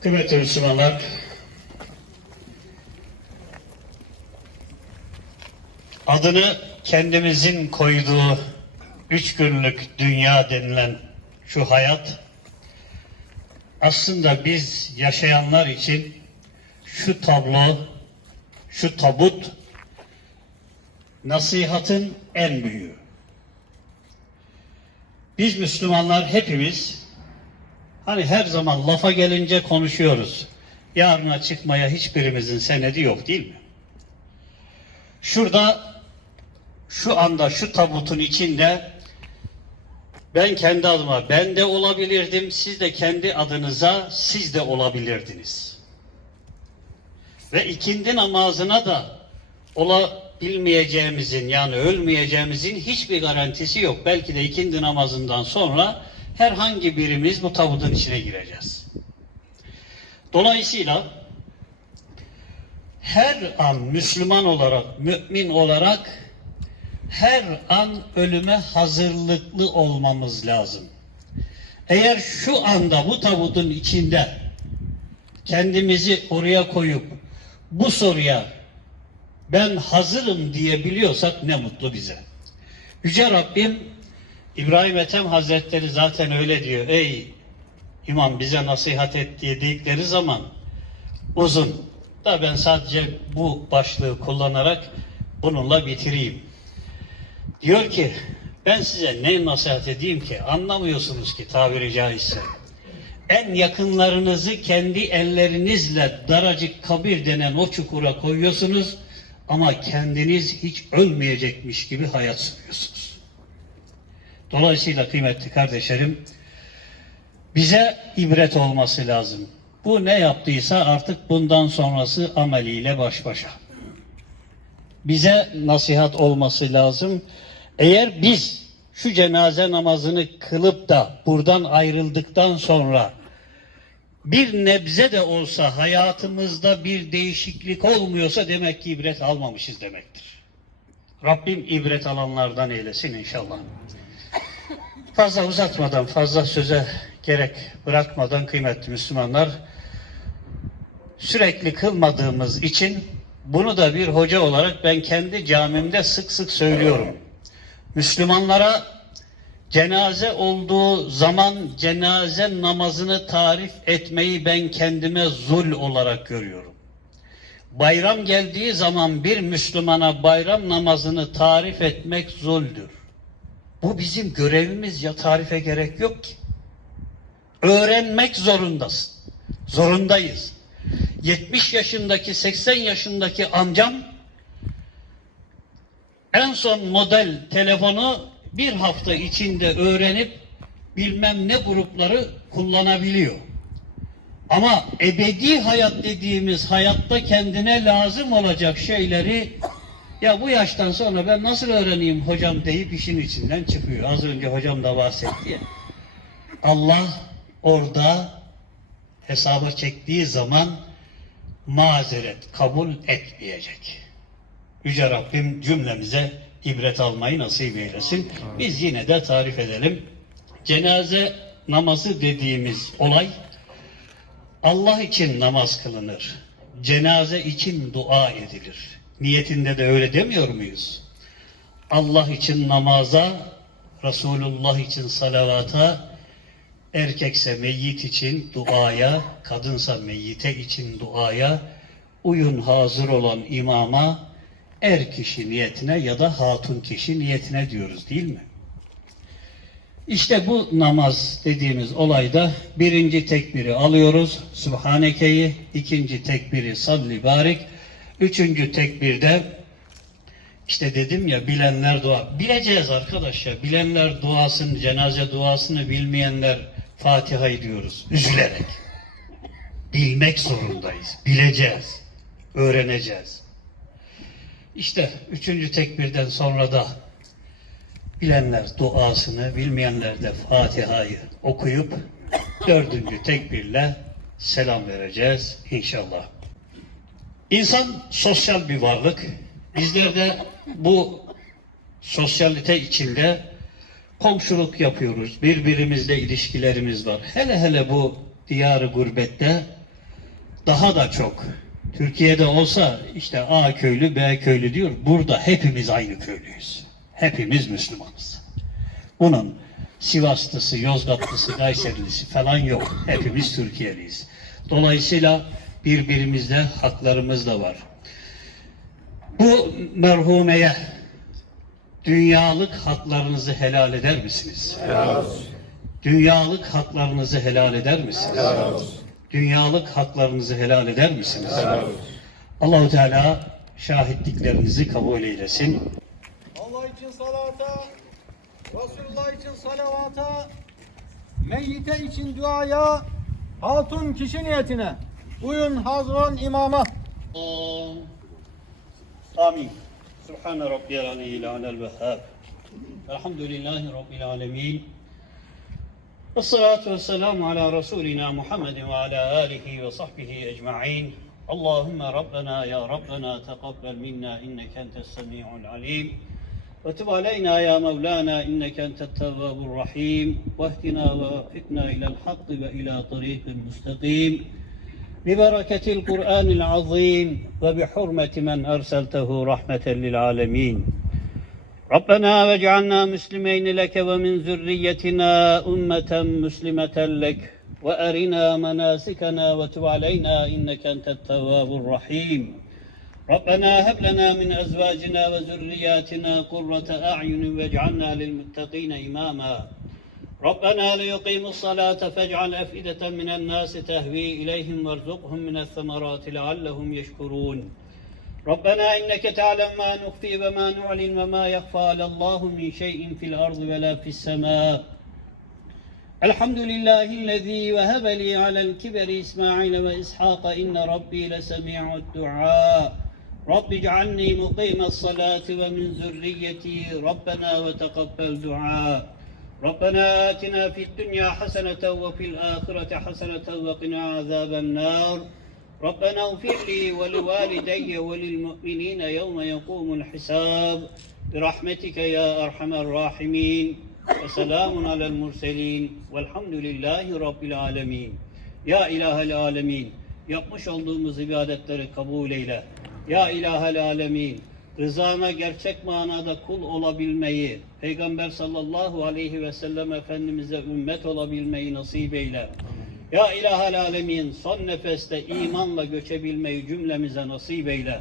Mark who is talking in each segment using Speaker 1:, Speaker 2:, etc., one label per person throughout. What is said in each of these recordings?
Speaker 1: Kıymetli Müslümanlar, adını kendimizin koyduğu üç günlük dünya denilen şu hayat, aslında biz yaşayanlar için şu tablo, şu tabut, nasihatın en büyüğü. Biz Müslümanlar hepimiz Hani her zaman lafa gelince konuşuyoruz. Yarına çıkmaya hiçbirimizin senedi yok değil mi? Şurada şu anda şu tabutun içinde ben kendi adıma ben de olabilirdim, siz de kendi adınıza siz de olabilirdiniz. Ve ikindi namazına da olabilmeyeceğimizin yani ölmeyeceğimizin hiçbir garantisi yok. Belki de ikindi namazından sonra herhangi birimiz bu tabutun içine gireceğiz. Dolayısıyla her an Müslüman olarak, mümin olarak her an ölüme hazırlıklı olmamız lazım. Eğer şu anda bu tabutun içinde kendimizi oraya koyup bu soruya ben hazırım diyebiliyorsak ne mutlu bize. Yüce Rabbim İbrahim Ethem Hazretleri zaten öyle diyor. Ey imam bize nasihat et diye dedikleri zaman uzun. Da ben sadece bu başlığı kullanarak bununla bitireyim. Diyor ki ben size ne nasihat edeyim ki anlamıyorsunuz ki tabiri caizse. En yakınlarınızı kendi ellerinizle daracık kabir denen o çukura koyuyorsunuz ama kendiniz hiç ölmeyecekmiş gibi hayat sürüyorsunuz. Dolayısıyla kıymetli kardeşlerim bize ibret olması lazım. Bu ne yaptıysa artık bundan sonrası ameliyle baş başa. Bize nasihat olması lazım. Eğer biz şu cenaze namazını kılıp da buradan ayrıldıktan sonra bir nebze de olsa hayatımızda bir değişiklik olmuyorsa demek ki ibret almamışız demektir. Rabbim ibret alanlardan eylesin inşallah. Fazla uzatmadan, fazla söze gerek bırakmadan kıymetli Müslümanlar, sürekli kılmadığımız için bunu da bir hoca olarak ben kendi camimde sık sık söylüyorum. Müslümanlara cenaze olduğu zaman cenaze namazını tarif etmeyi ben kendime zul olarak görüyorum. Bayram geldiği zaman bir Müslümana bayram namazını tarif etmek zuldür. Bu bizim görevimiz ya tarife gerek yok ki. Öğrenmek zorundasın. Zorundayız. 70 yaşındaki 80 yaşındaki amcam en son model telefonu bir hafta içinde öğrenip bilmem ne grupları kullanabiliyor. Ama ebedi hayat dediğimiz hayatta kendine lazım olacak şeyleri ya bu yaştan sonra ben nasıl öğreneyim hocam deyip işin içinden çıkıyor. Az önce hocam da bahsetti ya. Allah orada hesaba çektiği zaman mazeret kabul etmeyecek. Yüce Rabbim cümlemize ibret almayı nasip eylesin. Biz yine de tarif edelim. Cenaze namazı dediğimiz olay Allah için namaz kılınır. Cenaze için dua edilir. Niyetinde de öyle demiyor muyuz? Allah için namaza, Resulullah için salavata, erkekse meyyit için duaya, kadınsa meyyite için duaya, uyun hazır olan imama, er kişi niyetine ya da hatun kişi niyetine diyoruz değil mi? İşte bu namaz dediğimiz olayda birinci tekbiri alıyoruz, Subhaneke'yi, ikinci tekbiri salli barik, üçüncü tekbirde işte dedim ya bilenler dua. Bileceğiz arkadaşlar. Bilenler duasını, cenaze duasını bilmeyenler Fatiha'yı diyoruz. Üzülerek. Bilmek zorundayız. Bileceğiz. Öğreneceğiz. İşte üçüncü tekbirden sonra da bilenler duasını, bilmeyenler de Fatiha'yı okuyup dördüncü tekbirle selam vereceğiz inşallah. İnsan sosyal bir varlık. Bizler de bu sosyalite içinde komşuluk yapıyoruz. Birbirimizle ilişkilerimiz var. Hele hele bu diyarı gurbette daha da çok. Türkiye'de olsa işte A köylü, B köylü diyor. Burada hepimiz aynı köylüyüz. Hepimiz Müslümanız. Bunun Sivaslısı, Yozgatlısı, Kayserlisi falan yok. Hepimiz Türkiye'liyiz. Dolayısıyla birbirimizde haklarımız da var. Bu merhumeye dünyalık haklarınızı helal eder misiniz? Dünyalık haklarınızı helal eder misiniz? Dünyalık haklarınızı helal eder misiniz? Allahu Teala şahitliklerinizi kabul eylesin.
Speaker 2: Allah için salata, Resulullah için salavata, meyyite için duaya, hatun kişi niyetine. Buyurun Hazran imama.
Speaker 1: Amin. Subhan Rabbiyal Aliyyil Alel Vehhab. Elhamdülillahi Rabbil Alemin. Esselatu vesselamu ala Resulina Muhammedin ve ala alihi ve sahbihi ecma'in. Allahümme Rabbena ya Rabbena teqabbel minna inneke entes semi'ul alim. Ve tüb aleyna وتب علينا يا مولانا إنك أنت التواب ve fitna ووفقنا إلى ve ila tarihin مستقيم ببركة القرآن العظيم وبحرمة من أرسلته رحمة للعالمين. ربنا واجعلنا مسلمين لك ومن ذريتنا أمة مسلمة لك. وأرنا مناسكنا وتب علينا إنك أنت التواب الرحيم. ربنا هب لنا من أزواجنا وذرياتنا قرة أعين واجعلنا للمتقين إماما. ربنا ليقيموا الصلاة فاجعل أفئدة من الناس تهوي إليهم وارزقهم من الثمرات لعلهم يشكرون. ربنا إنك تعلم ما نخفي وما نعلن وما يخفى على الله من شيء في الأرض ولا في السماء. الحمد لله الذي وهب لي على الكبر إسماعيل وإسحاق إن ربي لسميع الدعاء. رب اجعلني مقيم الصلاة ومن ذريتي ربنا وتقبل دعاء. ربنا آتنا في الدنيا حسنة وفي الآخرة حسنة وقنا عذاب النار. ربنا اغفر لي ولوالدي وللمؤمنين يوم يقوم الحساب. برحمتك يا أرحم الراحمين. وسلام على المرسلين. والحمد لله رب العالمين. Ya İlahel Alemin, yapmış olduğumuz ibadetleri kabul eyle. Ya İlahel Alemin, rızana gerçek manada kul olabilmeyi, Peygamber sallallahu aleyhi ve sellem Efendimiz'e ümmet olabilmeyi nasip eyle. Ya İlahel Alemin, son nefeste imanla göçebilmeyi cümlemize nasip eyle.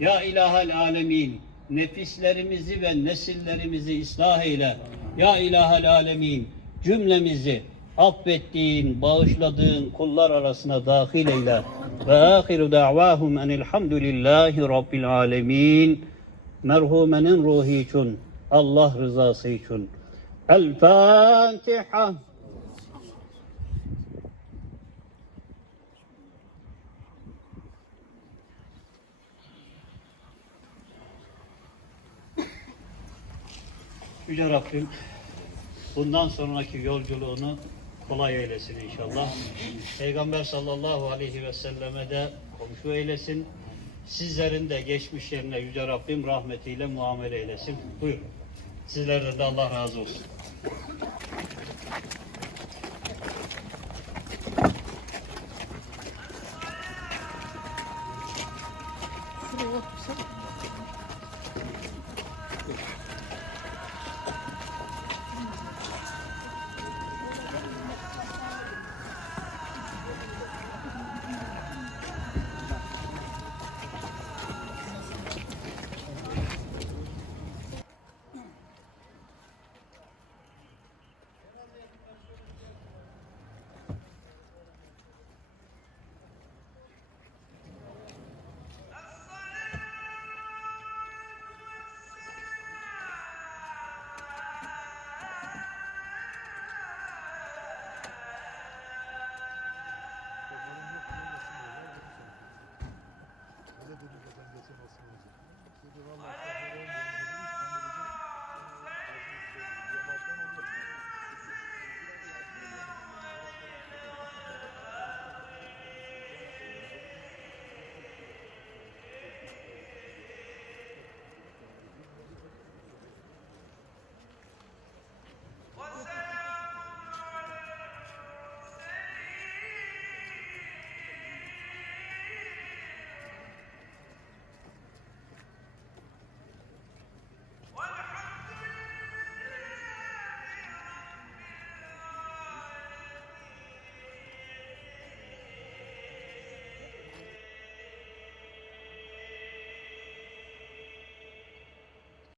Speaker 1: Ya İlahel Alemin, nefislerimizi ve nesillerimizi ıslah eyle. Ya İlahel Alemin, cümlemizi affettiğin, bağışladığın kullar arasına dahil eyle. Ve ahiru da'vahum enilhamdülillahi rabbil alemin. Merhumenin ruhu için, Allah rızası için. El Fatiha. Yüce Rabbim bundan sonraki yolculuğunu kolay eylesin inşallah. Peygamber sallallahu aleyhi ve selleme de komşu eylesin. Sizlerin de geçmişlerine Yüce Rabbim rahmetiyle muamele eylesin. Buyurun. Sizlerden de Allah razı olsun.